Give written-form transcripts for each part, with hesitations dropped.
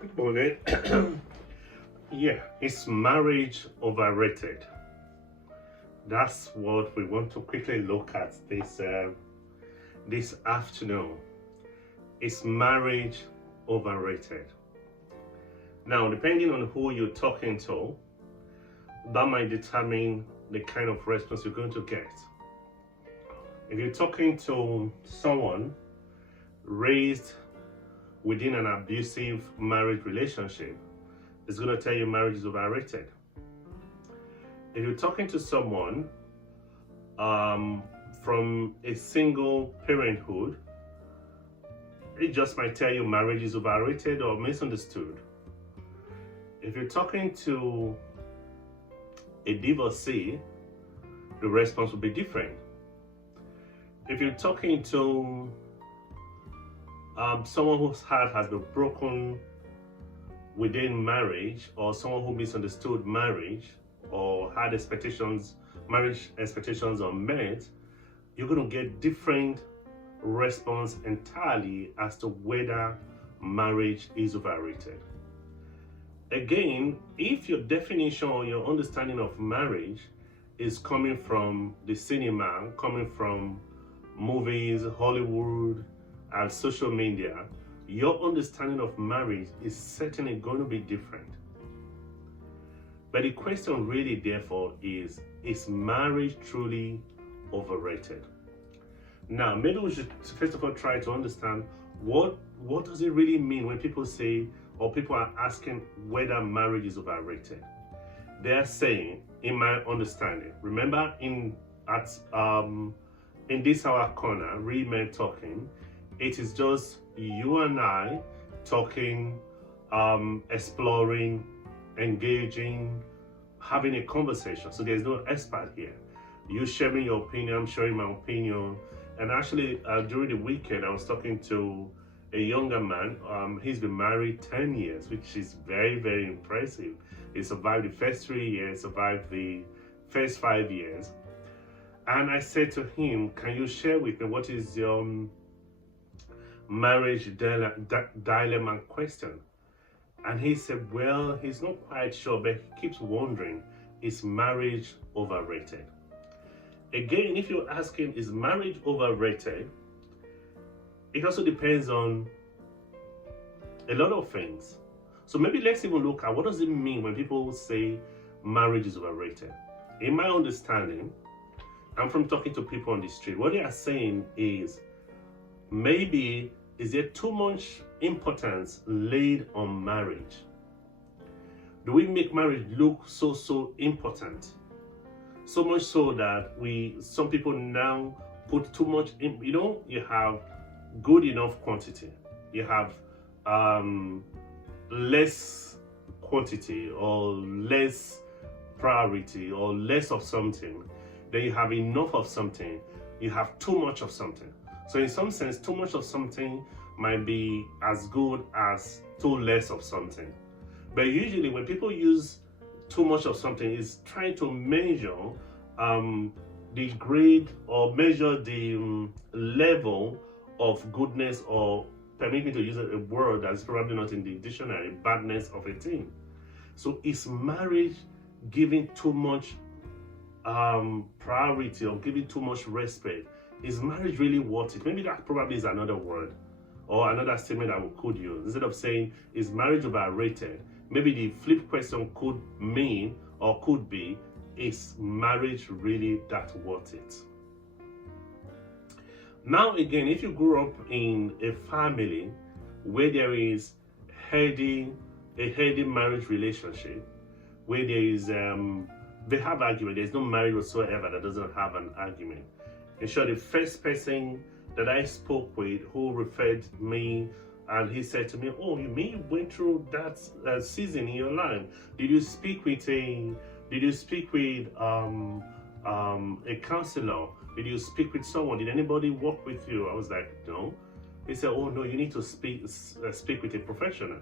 Good morning. Yeah, is marriage overrated? That's what we want to quickly look at this afternoon. Is marriage overrated? Now, depending on who you're talking to, that might determine the kind of response you're going to get. If you're talking to someone raised within an abusive marriage relationship, it's going to tell you marriage is overrated. If you're talking to someone from a single parenthood, it just might tell you marriage is overrated or misunderstood. If you're talking to a divorcee, the response will be different. If you're talking to someone whose heart has been broken within marriage, or someone who misunderstood marriage or had marriage expectations unmet, you're going to get different response entirely as to whether marriage is overrated. Again, if your definition or your understanding of marriage is coming from the cinema, coming from movies, Hollywood, and social media, your understanding of marriage is certainly going to be different. But the question really, therefore, is marriage truly overrated? Now, maybe we should first of all try to understand what does it really mean when people say, or people are asking whether marriage is overrated. They are saying, in my understanding, remember in this our corner, Real Men Talking, it is just you and I talking, exploring, engaging, having a conversation. So there's no expert here. You sharing your opinion, I'm sharing my opinion. And actually, during the weekend, I was talking to a younger man. He's been married 10 years, which is very, very impressive. He survived the first 3 years, survived the first 5 years. And I said to him, can you share with me what is your marriage dilemma question? And he said, well, he's not quite sure, but he keeps wondering, is marriage overrated? Again, if you're asking, is marriage overrated? It also depends on a lot of things. So maybe let's even look at what does it mean when people say marriage is overrated. In my understanding, I'm from talking to people on the street, what they are saying is, maybe is there too much importance laid on marriage? Do we make marriage look so important? So much so that some people now put too much in, you have good enough quantity, you have less quantity or less priority or less of something, then you have enough of something, you have too much of something. So in some sense, too much of something might be as good as too less of something. But usually when people use too much of something, is trying to measure the grade or measure the level of goodness, or permit me to use a word that's probably not in the dictionary, badness of a thing. So is marriage giving too much priority or giving too much respect? Is marriage really worth it? Maybe that probably is another word or another statement that we could use. Instead of saying, is marriage overrated? Maybe the flip question could mean, or could be, is marriage really that worth it? Now again, if you grew up in a family where there is a healthy marriage relationship, where there is they have argument, there's no marriage whatsoever that doesn't have an argument. In short, the first person that I spoke with who referred me, and he said to me, oh, you mean you went through that season in your life? Did you speak with a counselor? Did you speak with someone? Did anybody work with you? I was like, no. He said, oh no, you need to speak with a professional.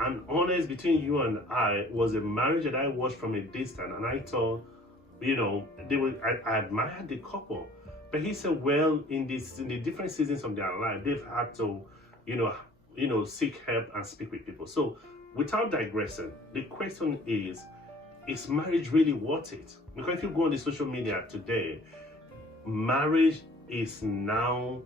And honest between you and I was a marriage that I watched from a distance, and I thought, I admired the couple. But he said, well, in the different seasons of their life, they've had to, seek help and speak with people. So without digressing, the question is marriage really worth it? Because if you go on the social media today, marriage is now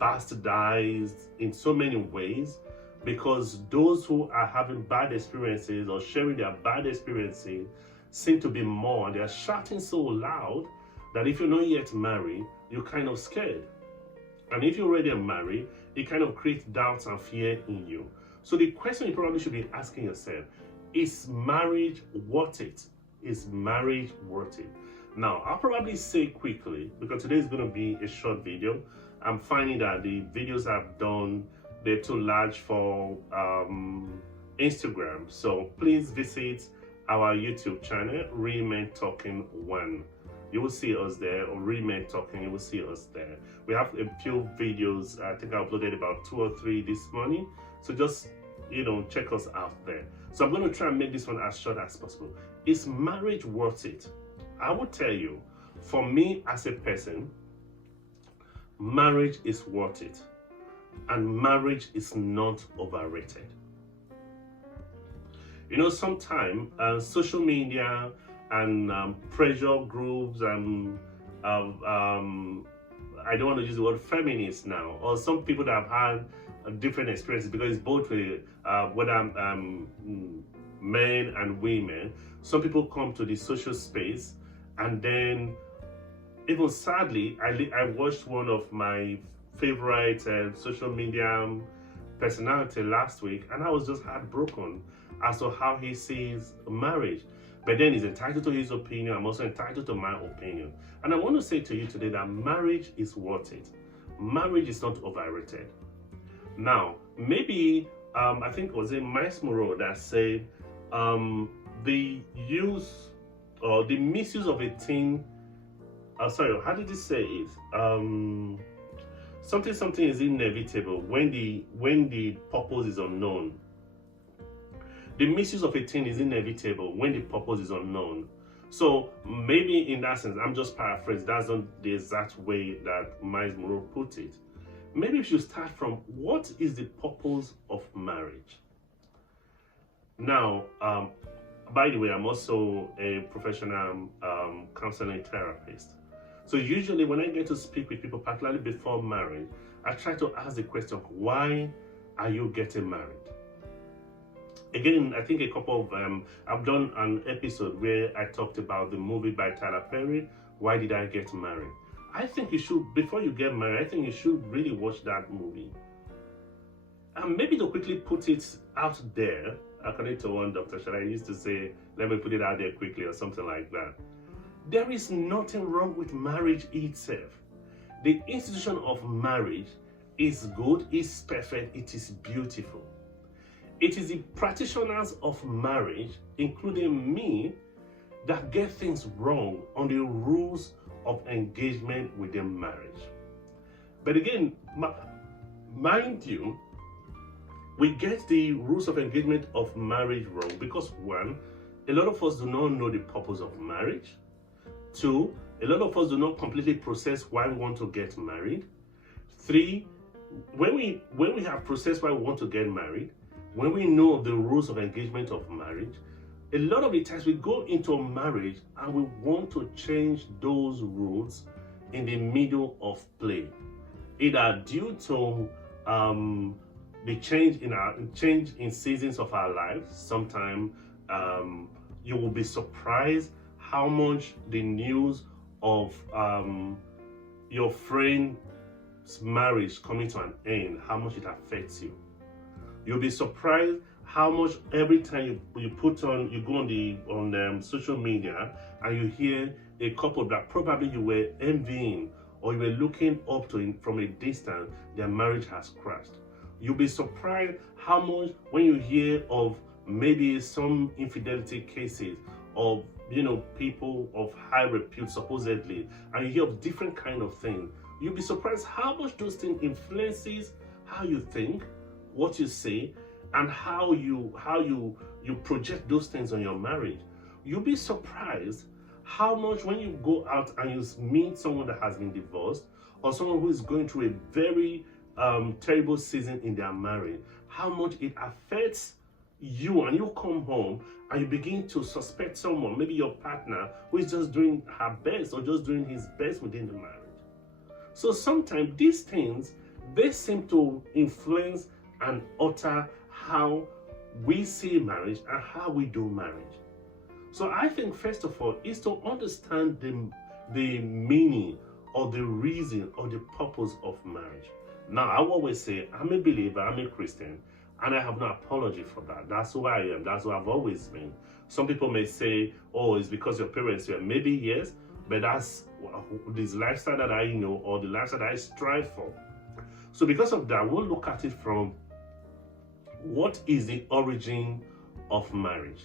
bastardized in so many ways, because those who are having bad experiences or sharing their bad experiences seem to be more. They are shouting so loud that if you're not yet married, you're kind of scared. And if you're already married, it kind of creates doubts and fear in you. So the question you probably should be asking yourself, is marriage worth it? Is marriage worth it? Now, I'll probably say quickly, because today is going to be a short video. I'm finding that the videos I've done, they're too large for Instagram. So please visit our YouTube channel, Real Men Talking 1. You will see us there, or Real Men Talking, you will see us there. We have a few videos, I think I uploaded about 2 or 3 this morning. So just, check us out there. So I'm going to try and make this one as short as possible. Is marriage worth it? I will tell you, for me as a person, marriage is worth it. And marriage is not overrated. Sometimes social media and pressure groups and I don't want to use the word feminist now, or some people that have had different experiences, because it's both with whether men and women. Some people come to the social space, and then even sadly, I watched one of my favorite social media personality last week, and I was just heartbroken as to how he sees marriage. But then he's entitled to his opinion. I'm also entitled to my opinion. And I want to say to you today that marriage is worth it. Marriage is not overrated. Now, maybe, I think it was Miles Moreau that said, the use or the misuse of a thing, sorry, how did he say it? Something is inevitable when the purpose is unknown. The misuse of a thing is inevitable when the purpose is unknown. So maybe in that sense, I'm just paraphrasing, that's not the exact way that Miles Moreau put it. Maybe we should start from, what is the purpose of marriage? Now, by the way, I'm also a professional counseling therapist. So usually when I get to speak with people, particularly before marriage, I try to ask the question, why are you getting married? Again, I think a couple of, I've done an episode where I talked about the movie by Tyler Perry, Why Did I Get Married? I think you should, before you get married, I think you should really watch that movie. And maybe to quickly put it out there, according to one Dr. Shara used to say, let me put it out there quickly, or something like that. There is nothing wrong with marriage itself. The institution of marriage is good, is perfect, it is beautiful. It is the practitioners of marriage, including me, that get things wrong on the rules of engagement within marriage. But again, mind you, we get the rules of engagement of marriage wrong because, one, a lot of us do not know the purpose of marriage. Two, a lot of us do not completely process why we want to get married. Three, when we have processed why we want to get married, when we know the rules of engagement of marriage, a lot of the times we go into a marriage and we want to change those rules in the middle of play, either due to the change in seasons of our lives. Sometimes you will be surprised how much the news of your friend's marriage coming to an end, how much it affects you. You'll be surprised how much every time you go on social media and you hear a couple that probably you were envying or you were looking up to from a distance, their marriage has crashed. You'll be surprised how much when you hear of maybe some infidelity cases of people of high repute supposedly, and you hear of different kind of things. You'll be surprised how much those things influences how you think, what you say, and how you project those things on your marriage. You'll be surprised how much when you go out and you meet someone that has been divorced or someone who is going through a very terrible season in their marriage, how much it affects you, and you come home and you begin to suspect someone, maybe your partner, who is just doing her best or just doing his best within the marriage. So sometimes these things, they seem to influence and alter how we see marriage and how we do marriage. So I think first of all is to understand the meaning or the reason or the purpose of marriage. Now, I always say, I'm a believer, I'm a Christian, and I have no apology for that. That's who I am. That's who I've always been. Some people may say, oh, it's because your parents were. Maybe yes, but that's this lifestyle that I know, or the lifestyle that I strive for. So because of that, we'll look at it from what is the origin of marriage.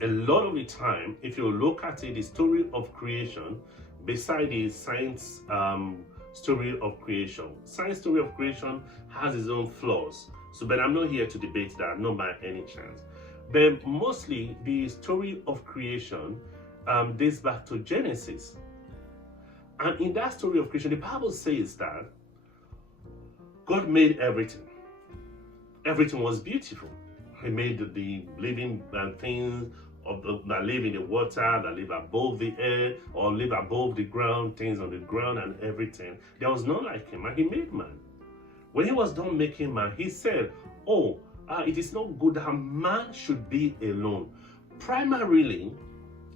A lot of the time, if you look at it, the story of creation, beside the science story of creation, science story of creation has its own flaws. So, but I'm not here to debate that, not by any chance. But mostly, the story of creation dates back to Genesis. And in that story of creation, the Bible says that God made everything. Everything was beautiful. He made the living things that live in the water, that live above the air, or live above the ground, things on the ground and everything. There was none like him, and he made man. When he was done making man, he said, oh, it is not good that man should be alone. Primarily,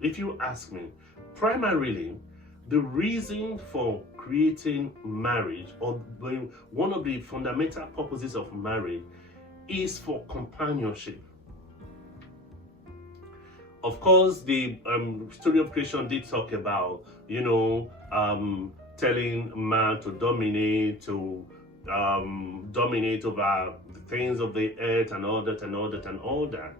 if you ask me, primarily, the reason for creating marriage, or one of the fundamental purposes of marriage, is for companionship. Of course, the story of creation did talk about, telling man to dominate over the things of the earth and all that and all that and all that.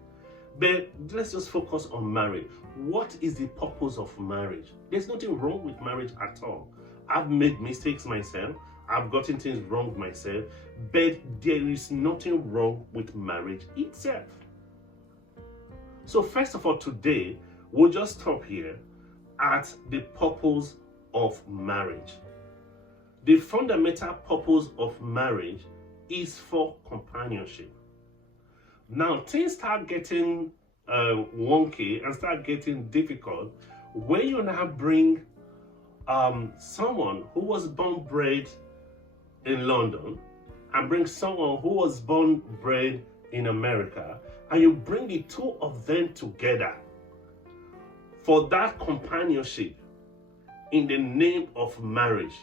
But let's just focus on marriage. What is the purpose of marriage? There's nothing wrong with marriage at all. I've made mistakes myself. I've gotten things wrong myself. But there is nothing wrong with marriage itself. So first of all, today, we'll just stop here at the purpose of marriage. The fundamental purpose of marriage is for companionship. Now, things start getting wonky and start getting difficult when you now bring someone who was born bred in London and bring someone who was born bred in America, and you bring the two of them together for that companionship in the name of marriage.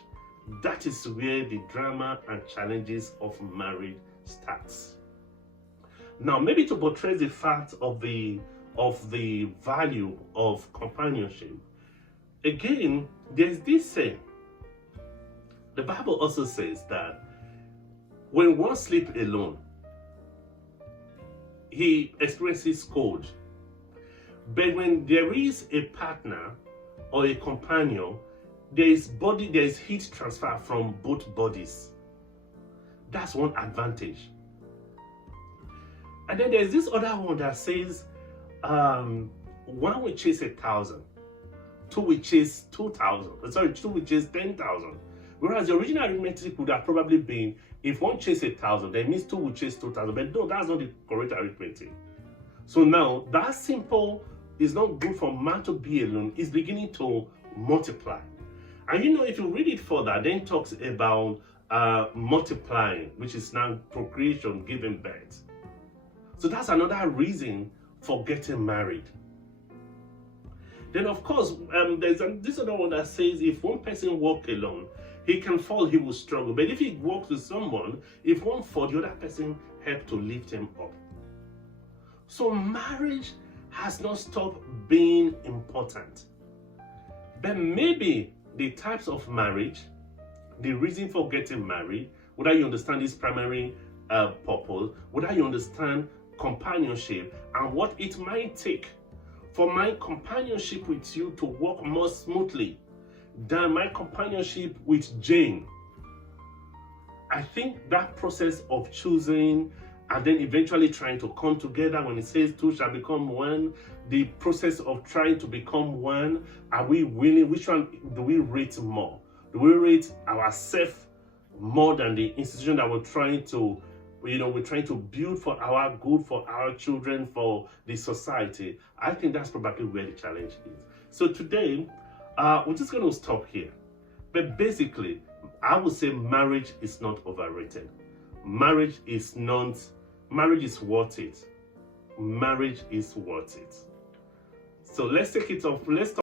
That is where the drama and challenges of marriage starts. Now, maybe to portray the fact of the value of companionship, again, there's this saying. The Bible also says that when one sleeps alone, he experiences cold. But when there is a partner or a companion, there is heat transfer from both bodies. That's one advantage. And then there's this other one that says, one will chase 1,000, two will chase 2,000. Sorry, two will chase 10,000. Whereas the original arithmetic would have probably been, if one chases 1,000, that means two will chase 2,000. But no, that's not the correct arithmetic. So now, that simple is not good for man to be alone. It's beginning to multiply. And if you read it further, then it talks about multiplying, which is now procreation, giving birth. So that's another reason for getting married. Then, of course, there's this other one that says if one person walks alone, he can fall, he will struggle. But if he walks with someone, if one falls, the other person helps to lift him up. So marriage has not stopped being important. But maybe the types of marriage, the reason for getting married, whether you understand this primary purpose, whether you understand companionship and what it might take for my companionship with you to work more smoothly than my companionship with Jane. I think that process of choosing and then eventually trying to come together, when it says two shall become one, the process of trying to become one, are we willing? Which one do we rate more? Do we rate our more than the institution that we're trying to, we're trying to build for our good, for our children, for the society. I think that's probably where the challenge is. So today, we're just going to stop here. But basically, I would say marriage is not overrated. Marriage is worth it. Marriage is worth it. So let's take it off. Let's talk